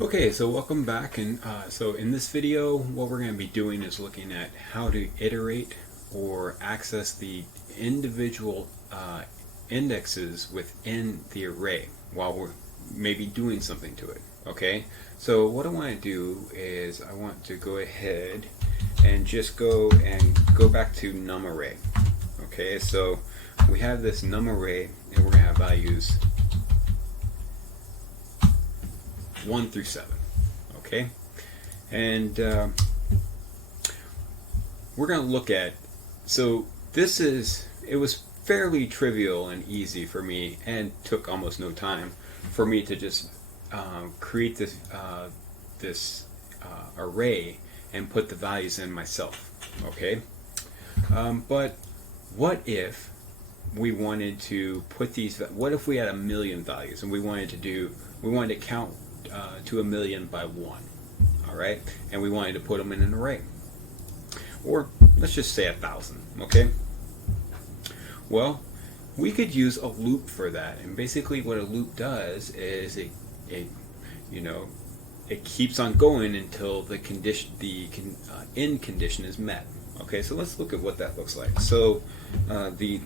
Okay, so welcome back, and so in this video what we're going to be doing is looking at how to iterate or access the individual indexes within the array while we're maybe doing something to it. Okay, so what I want to do is I want to go ahead and just go back to num array. Okay, so we have this num array and we're going to have values 1 through 7. Okay, and we're going to look at, so it was fairly trivial and easy for me, and took almost no time for me to just create this array and put the values in myself. Okay, but what if we wanted to put these, what if we had 1,000,000 values and we wanted to count to 1,000,000 by 1, all right, and we wanted to put them in an array, or let's just say 1,000. Okay, well, we could use a loop for that, and basically what a loop does is it keeps on going until the end condition is met. Okay, so let's look at what that looks like. So the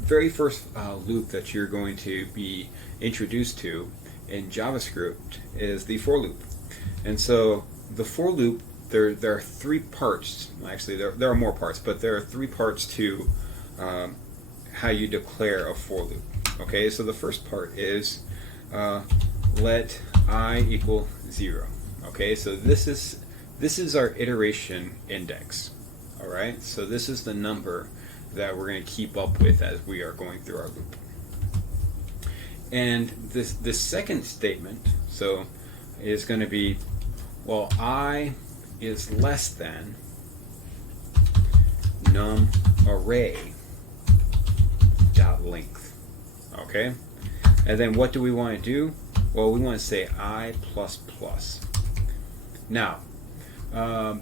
very first loop that you're going to be introduced to in JavaScript is the for loop. And so the for loop, there are 3 parts. Actually, there are more parts, but there are 3 parts to how you declare a for loop. Okay, so the first part is let I equal 0. Okay, so this is our iteration index. All right, so this is the number that we're going to keep up with as we are going through our loop. And this second statement, so, is going to be, well, I is less than num array dot length. Okay, and then what do we want to do? Well, we want to say I plus plus. Now, I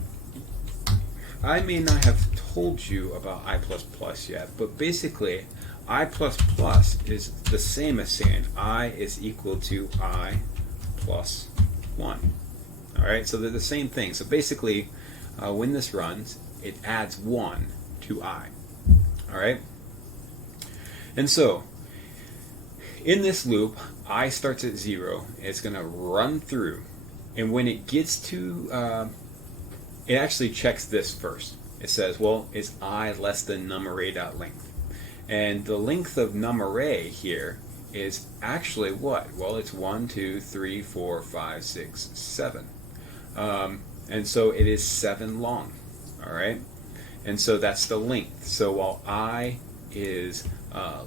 may not have told you about I plus plus yet, but basically I plus plus is the same as saying I is equal to I plus 1. Alright, so they're the same thing. So basically, when this runs, it adds 1 to I. Alright? And so, in this loop, I starts at 0. It's going to run through. And when it gets to, it actually checks this first. It says, well, is I less than num array.length? And the length of num array here is actually what? Well, it's 1, 2, 3, 4, 5, 6, 7. And so it is 7 long. All right? And so that's the length. So while I is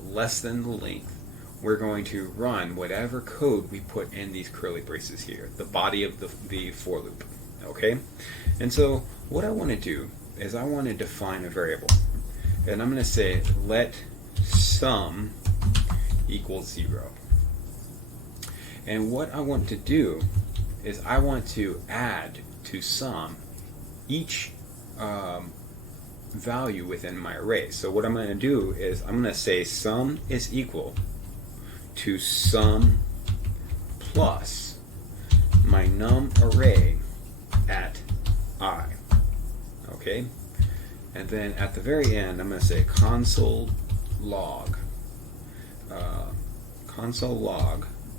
less than the length, we're going to run whatever code we put in these curly braces here, the body of the for loop. Okay? And so what I want to do is I want to define a variable. And I'm going to say let sum equals 0. And what I want to do is I want to add to sum each value within my array. So what I'm going to do is I'm going to say sum is equal to sum plus my num array at I. Okay? And then at the very end, I'm going to say console log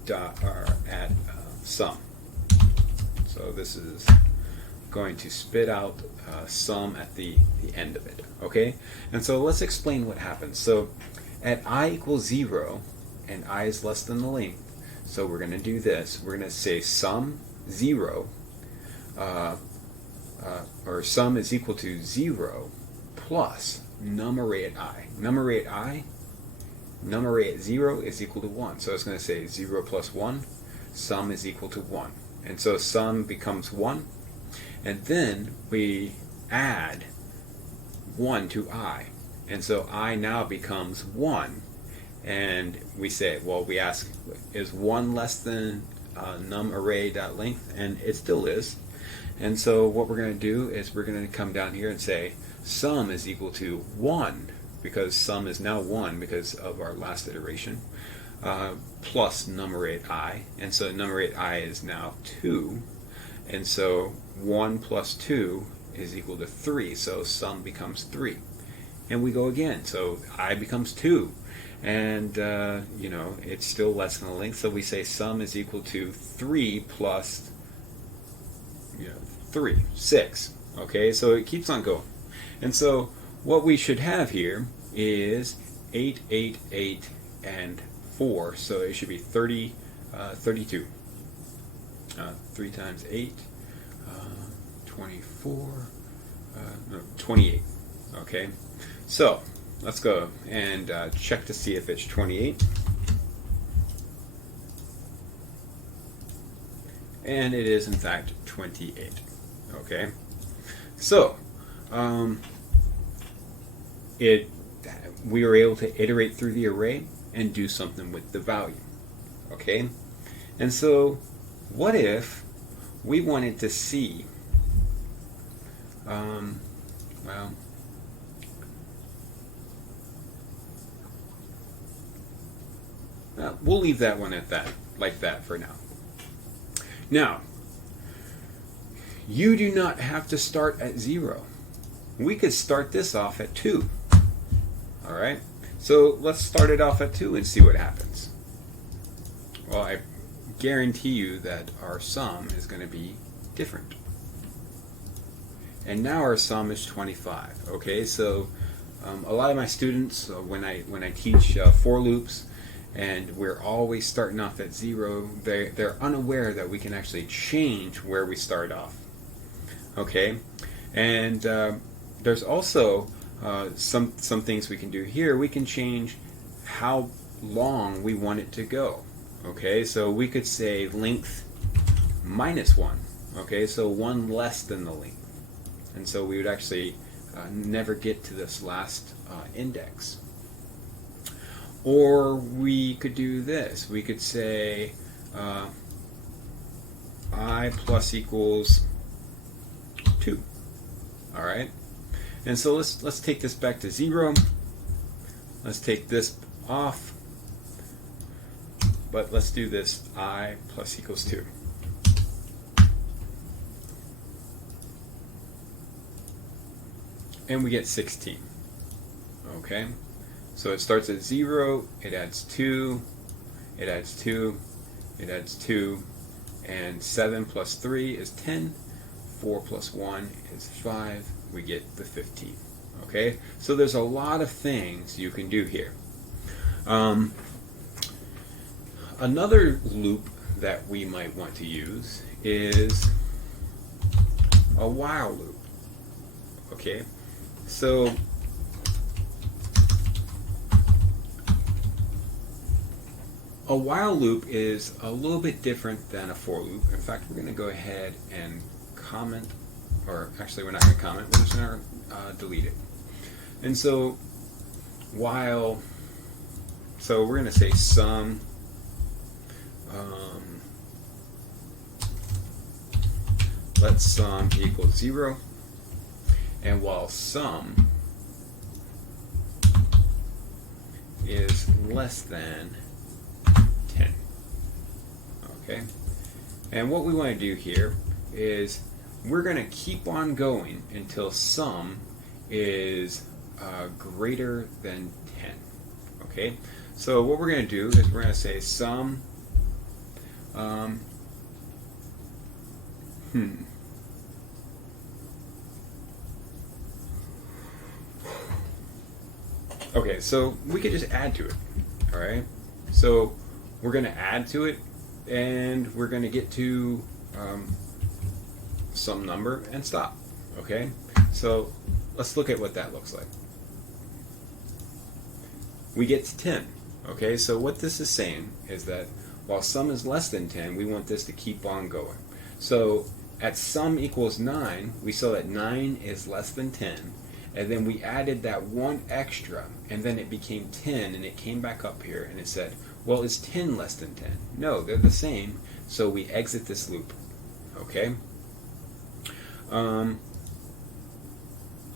dot at sum. So this is going to spit out sum at the end of it. Okay? And so let's explain what happens. So at I equals 0 and I is less than the length, so we're going to do this. We're going to say sum 0 or sum is equal to 0 plus num array at I. Num array at 0 is equal to 1. So it's going to say 0 plus 1, sum is equal to 1. And so sum becomes 1. And then we add 1 to I. And so I now becomes 1. And we say, well, we ask, is 1 less than num array.length? And it still is. And so what we're going to do is we're going to come down here and say sum is equal to 1, because sum is now 1 because of our last iteration. plus numerate I, and so numerate I is now 2, and so 1 plus 2 is equal to 3, so sum becomes 3. And we go again, so I becomes 2, and you know, it's still less than the length, so we say sum is equal to 3 plus 3, 6. Okay, so it keeps on going. And so what we should have here is 8, 8, 8, and 4, so it should be 32. 3 times 8, 24, no, 28. Okay, so let's go and check to see if it's 28. And it is in fact 28. Okay, so we were able to iterate through the array and do something with the value. Okay, and so what if we wanted to see we'll leave that one at that, like that for now. Now, you do not have to start at 0. We could start this off at 2. Alright, so let's start it off at 2 and see what happens. Well, I guarantee you that our sum is going to be different. And now our sum is 25. Okay, so a lot of my students, when I teach for loops, and we're always starting off at 0, they're unaware that we can actually change where we start off. Okay, and there's also some things we can do here. We can change how long we want it to go. Okay, so we could say length minus 1. Okay, so 1 less than the length. And so we would actually never get to this last index. Or we could do this. We could say I plus equals 2. All right. And so let's take this back to 0. Let's take this off. But let's do this I plus equals 2. And we get 16. Okay, so it starts at 0, it adds 2, it adds 2, it adds 2, and 7 plus 3 is 10, 4 plus 1 is 5, we get the 15. Okay, so there's a lot of things you can do here. Another loop that we might want to use is a while loop. Okay, so a while loop is a little bit different than a for loop. In fact, we're going to go ahead and comment, or actually we're not going to comment, we're just going to delete it. And so while, so we're going to say sum let sum equal 0, and while sum is less than 10. Okay, and what we want to do here is we're going to keep on going until sum is greater than 10. Okay, so what we're going to do is we're going to say sum Okay, so we could just add to it. Alright, so we're going to add to it, and we're going to get to some number and stop. Okay, so let's look at what that looks like. We get to 10. Okay, so what this is saying is that while sum is less than 10, we want this to keep on going. So at sum equals 9, we saw that 9 is less than 10, and then we added that 1 extra, and then it became 10, and it came back up here, and it said, well, is 10 less than 10? No, they're the same, so we exit this loop. Okay?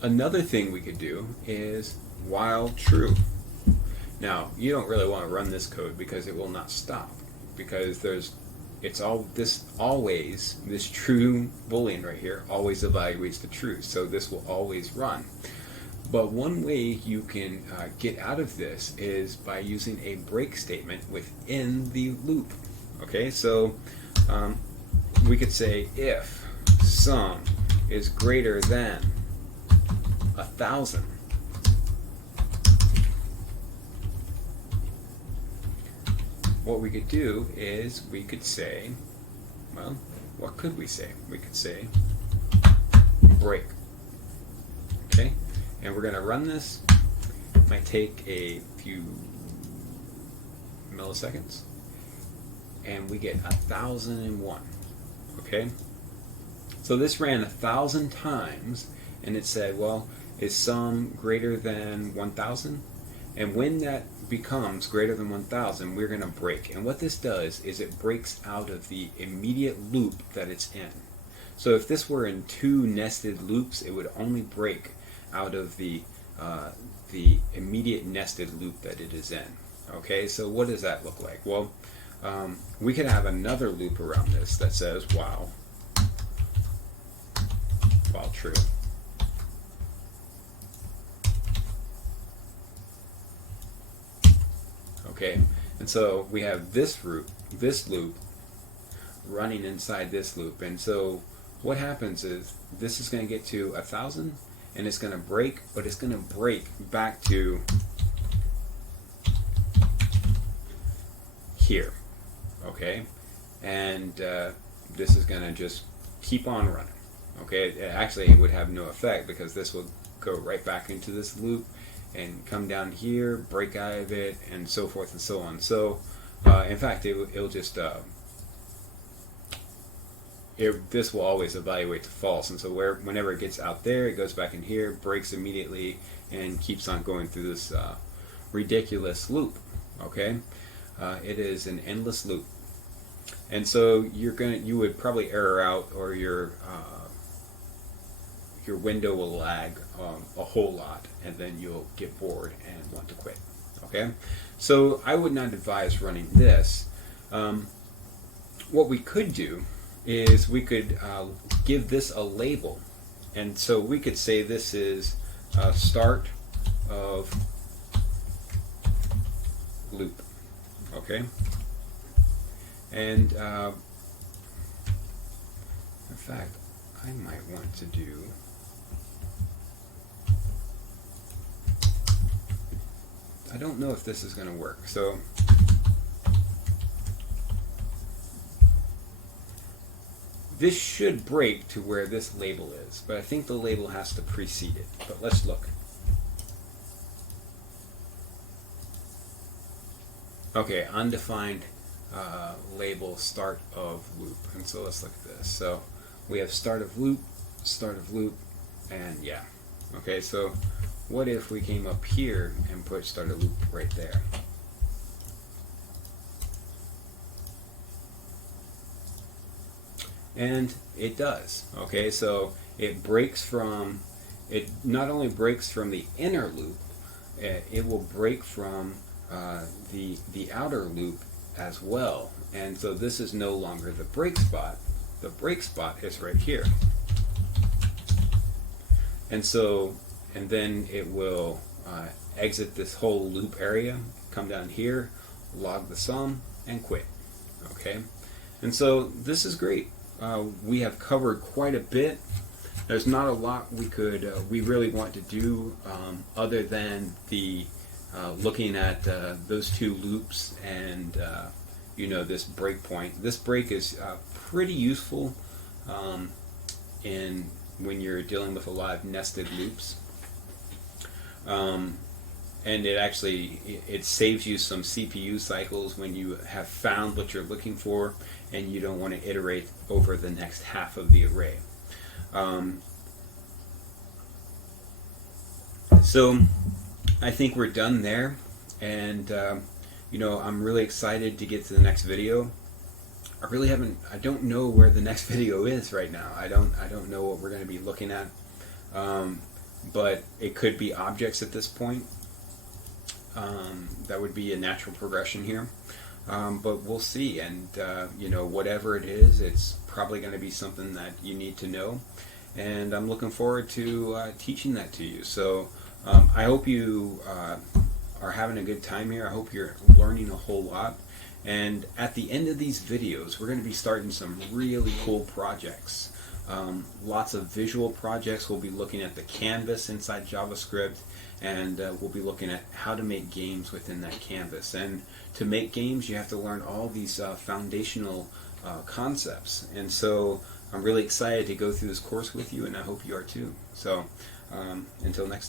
Another thing we could do is while true. Now, you don't really want to run this code because it will not stop, because this true boolean right here always evaluates the true, so this will always run. But one way you can get out of this is by using a break statement within the loop. Okay, so we could say if sum is greater than 1,000, what we could do is we could say, well, what could we say? We could say break. Okay, and we're going to run this. It might take a few milliseconds, and we get 1,001. Okay, so this ran 1,000 times, and it said, well, is sum greater than 1,000? And when that becomes greater than 1,000, we're going to break. And what this does is it breaks out of the immediate loop that it's in. So if this were in two nested loops, it would only break out of the immediate nested loop that it is in. Okay, so what does that look like? Well, we could have another loop around this that says while true. Okay, and so we have this loop running inside this loop, and so what happens is this is going to get to 1,000, and it's going to break, but it's going to break back to here. Okay, and this is going to just keep on running. Okay, it would have no effect because this will go right back into this loop and come down here, break out of it, and so forth and so on. So, in fact, it'll just this will always evaluate to false, and so whenever it gets out there, it goes back in here, breaks immediately, and keeps on going through this ridiculous loop. Okay, it is an endless loop, and so you would probably error out, or your window will lag a whole lot, and then you'll get bored and want to quit. Okay, so I would not advise running this. What we could do is we could give this a label, and so we could say this is start of loop. Okay, and in fact, I might want to do I don't know if this is going to work. So this should break to where this label is, but I think the label has to precede it. But let's look. Okay, undefined label start of loop. And so let's look at this. So we have start of loop, and yeah. Okay, so what if we came up here and put start of loop right there? And it does. Okay, so it breaks from, it not only breaks from the inner loop, it will break from the outer loop as well. And so this is no longer the break spot. The break spot is right here. And so, and then it will exit this whole loop area, come down here, log the sum, and quit. Okay, and so this is great. We have covered quite a bit. There's not a lot we really want to do other than the looking at those two loops and this breakpoint. This break is pretty useful in when you're dealing with a lot of nested loops, and it saves you some CPU cycles when you have found what you're looking for and you don't want to iterate over the next half of the array. So I think we're done there, and I'm really excited to get to the next video. I don't know where the next video is right now. I don't know what we're going to be looking at, but it could be objects at this point. That would be a natural progression here. But we'll see, and whatever it is, it's probably going to be something that you need to know, and I'm looking forward to teaching that to you. So I hope you are having a good time here. I hope you're learning a whole lot, and at the end of these videos we're going to be starting some really cool projects. Lots of visual projects. We'll be looking at the canvas inside JavaScript, and we'll be looking at how to make games within that canvas. And to make games, you have to learn all these foundational concepts. And so I'm really excited to go through this course with you, and I hope you are too. So until next time.